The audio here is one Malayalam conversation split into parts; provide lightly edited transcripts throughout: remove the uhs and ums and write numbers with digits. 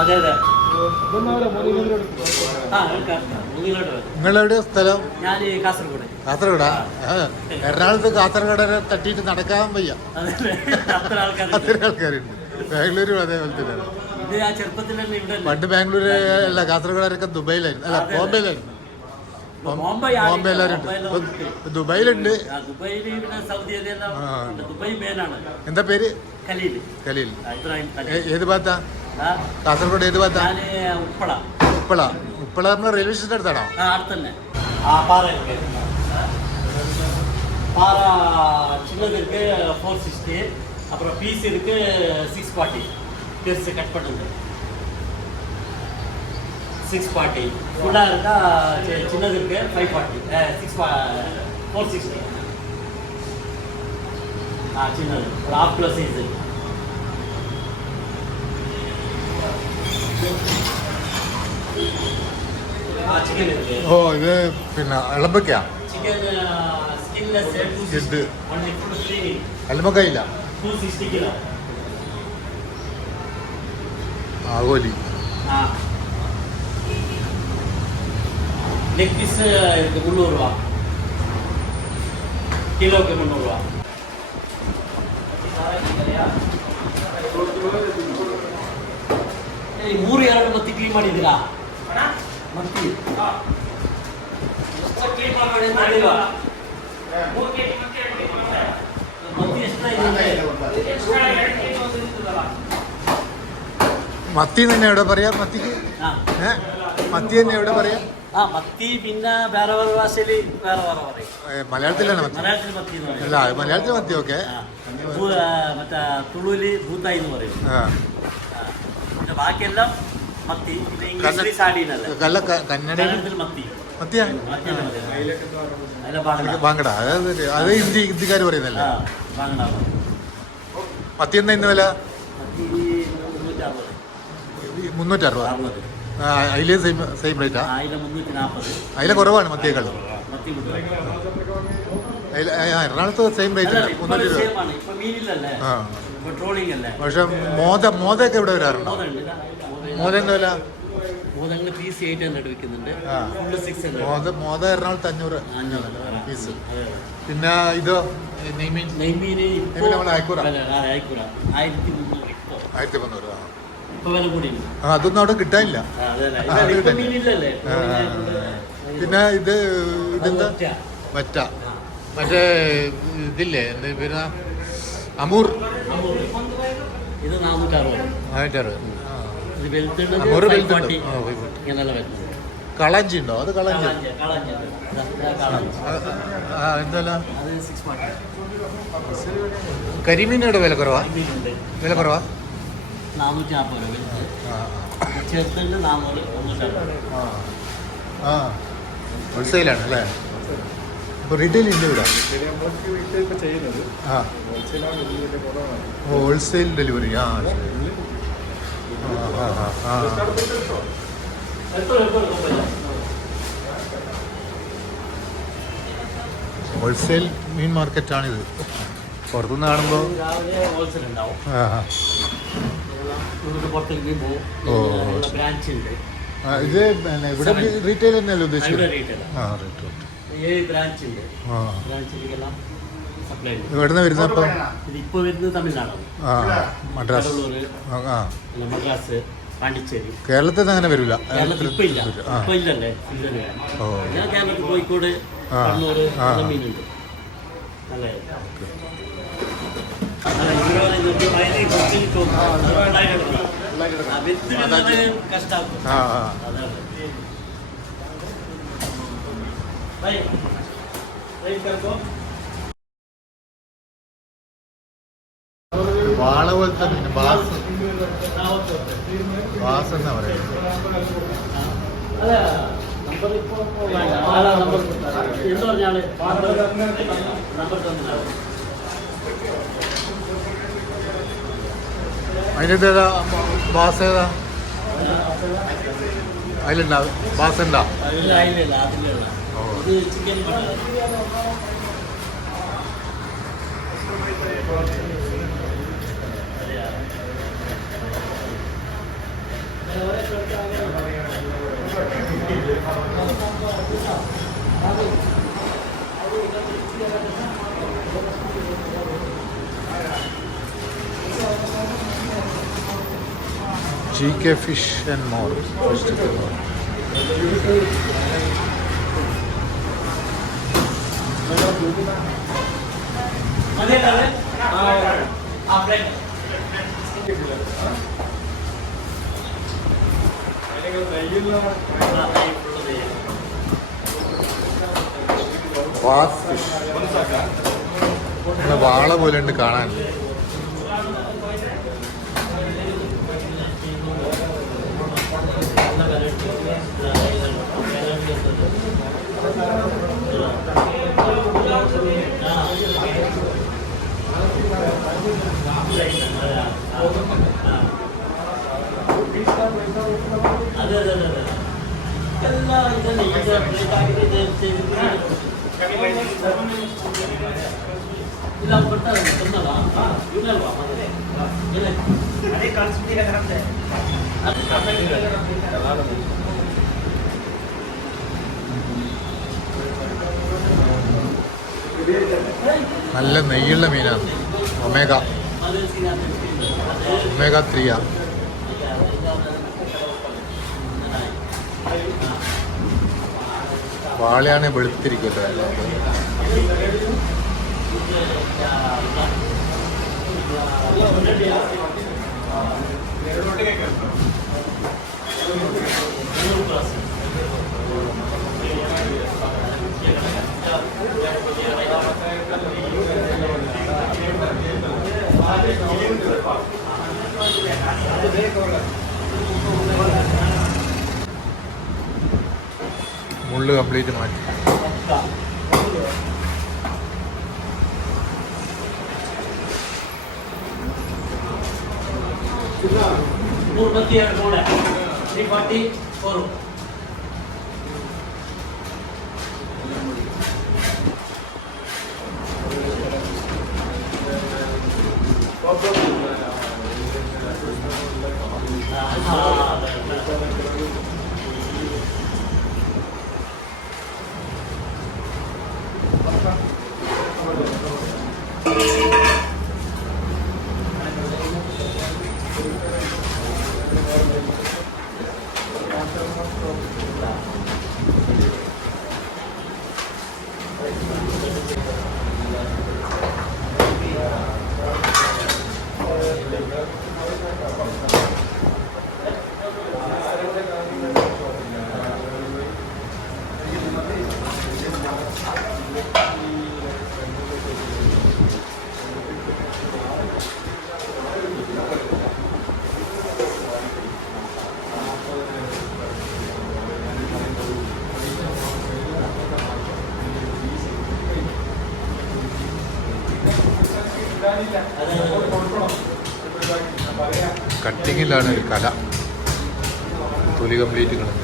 അതെ അതെ. നിങ്ങളെവിടെ സ്ഥലം? ഞാൻ കാസർഗോഡ്. കാസർഗോഡാ? എറണാകുളത്ത് കാസർഗോഡ് തട്ടിയിട്ട് നടക്കാൻ വയ്യ, അത്ര അത്ര ആൾക്കാരുണ്ട്. ബാംഗ്ലൂരും അതേപോലെ തന്നെയാണ്. ഇത് ആ ചെറുപ്പത്തിൽ തന്നെ ഇവിടെ പണ്ട് ബാംഗ്ലൂര് അല്ല, കാസർഗോഡൊക്കെ ദുബൈയിലായിരുന്നു, അല്ല ബോംബെയിലായിരുന്നു. ബോംബെയിലാരുണ്ട്, ദുബൈയിലുണ്ട്. എന്താ പേര്? ഖലീൽ. ഖലീൽ. ഏത് ഭാഗത്താ? കാസർഗോഡ് ഏത് ഭാഗത്താ? ഉപ്പള. ഉപ്പള. ഉപ്പള നമ്മളെ റെയിൽവേ സ്റ്റേഷൻ അടുത്താണോ? അടുത്തന്നെ. பாறை சின்னது இருக்கு 460, அப்புறம் பீஸ் இருக்கு 640. பெருசு கட் பண்ணுங்க 640. ஃபுல்லாக இருக்கா சின்னது இருக்கு 540, 460. சின்னது ஒரு ½ கிலோ சைஸ். ചിക്കൻ ഇருக்கு. ഓ, ഇത് പിന്നെ എളമ്പക്കാ? ചിക്കൻ സ്കിൻലെസ് എളമ്പക്കയില്ല. 260 കിലോ ആഗോലി. லெக் பீஸ் இருக்கு 300 ரூபா கிலோக்கு. 300 ரூபா. ಮೂರು ಎರಡು ಮತ್ತಿ ಕ್ಲೀನ್ ಮಾಡಿದ್ದೀರಾ? ಮತ್ತಿ ಕ್ಲೀನ್ ಮಾಡಿ ಮಾಡಿಲ್ವಾ? ಮತ್ತಿ മത്തി തന്നെ എവിടെ പറയാ? മത്തിക്ക് മത്തി തന്നെ എവിടെ പറയാ? മത്തി പിന്നെ വേറെ വേറെ ഭാഷയിൽ വേറെ വേറെ പറയും. മലയാളത്തിലാണ് മത്തി? മലയാളത്തിൽ മത്തി അല്ല, മലയാളത്തിൽ മത്തി. ഓക്കെ. മറ്റേ തുളുവില് ഭൂത്തായി എന്ന് പറയും. പിന്നെ ബാക്കിയെല്ലാം മത്തി. പിന്നെ ഇംഗ്ലീഷിൽ സാഡീനല്ലേ, കന്നഡത്തിൽ മത്തി. മത്തിയാ? ബാങ്കട. അത് ഹിന്ദിക്കാർ പറയുന്നല്ലേ? മത്തി എന്താ ഇന്ന് വില? 360. അതിൽ സെയിം റേറ്റാ? അതിലെ കുറവാണ് മത്തിയേക്കാളും. എറണാകുളത്ത് സെയിം റേറ്റ് അല്ല, 320. പക്ഷെ മോദയൊക്കെ ഇവിടെ വരാറുണ്ടോ? മോദ എന്താ വില? മോദ എറണാകുളത്ത് 500 പീസ്. പിന്നെ ഇതോ നെയ്മീൻ? അയക്കൂറ 1300. അതൊന്നും അവിടെ കിട്ടാനില്ല. പിന്നെ ഇതെന്താ? വറ്റ. മറ്റേ ഇതില്ലേ, എന്താ പിന്നെ അമൂർ? ഇത് 460. അമൂർ വലുതുണ്ട്. കളഞ്ചി ഉണ്ടോ? അത് കളഞ്ചി എന്താ? കരിമീനയുടെ വില കുറവാ? 440 രൂപ. ചെറുത്തുണ്ട് 400. ഹോൾസെയിലാണ് അല്ലേ? അപ്പോൾ റീറ്റെയിൽ ഇല്ല ഇവിടെ? Wholesale delivery. ഹോൾസെയിൽ മീൻ മാർക്കറ്റാണിത്. പുറത്തുനിന്ന് കാണുമ്പോൾ ഇത് ഇവിടെ റീറ്റെയിൽ തന്നെയല്ലേ ഉദ്ദേശിച്ചത്? എവിടെ നിന്ന് വരുന്നത് അപ്പം? ഇപ്പൊ വരുന്നത് തമിഴ്നാട്, മദ്രാസ്, പാണ്ടിച്ചേരി. കേരളത്തിൽ നിന്ന് അങ്ങനെ വരില്ല. കേരളത്തിൽ കോഴിക്കോട്, കണ്ണൂർ മീനുണ്ട്. വാള പോലത്തെ മീൻ, ബാസ് എന്നാ പറയുന്നത്. അതിൻ്റെ ഏതാ ബാസ്? ഏതാ അതിലുണ്ടാ ബാസ്? ഉണ്ടാ? GK Fish and More. Fish chicken more. Bass fish. നമ്മളെ വാള പോലെ ഉണ്ട് കാണാൻ. അതെ എല്ലാം ഇതന്നെ ಇಲ್ಲ ಬರ್ತಾರೆ ಬಂದಲ್ಲ ಇಲ್ಲಲ್ವಾ ಇಲ್ಲ ಅದೇ ಕಾಣಿಸ್ಬಿಟ್ಟಿಲ್ಲ ಕರೆಕ್ಟ್ നല്ല നെയ്യുള്ള മീനാണ്. ഒമേഗ 3 വാളയാണ് വെളുത്തിരിക്കുമല്ലോ. മുള്ള് കംപ്ലീറ്റ് മാറ്റി. കട്ടിങ്ങിലാണ് ഒരു കല. തൊലി കംപ്ലീറ്റ് കളഞ്ഞു.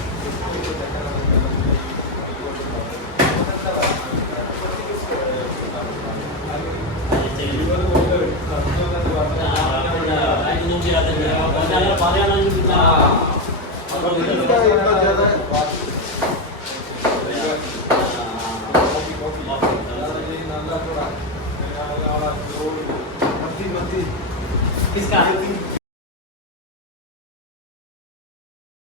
किसका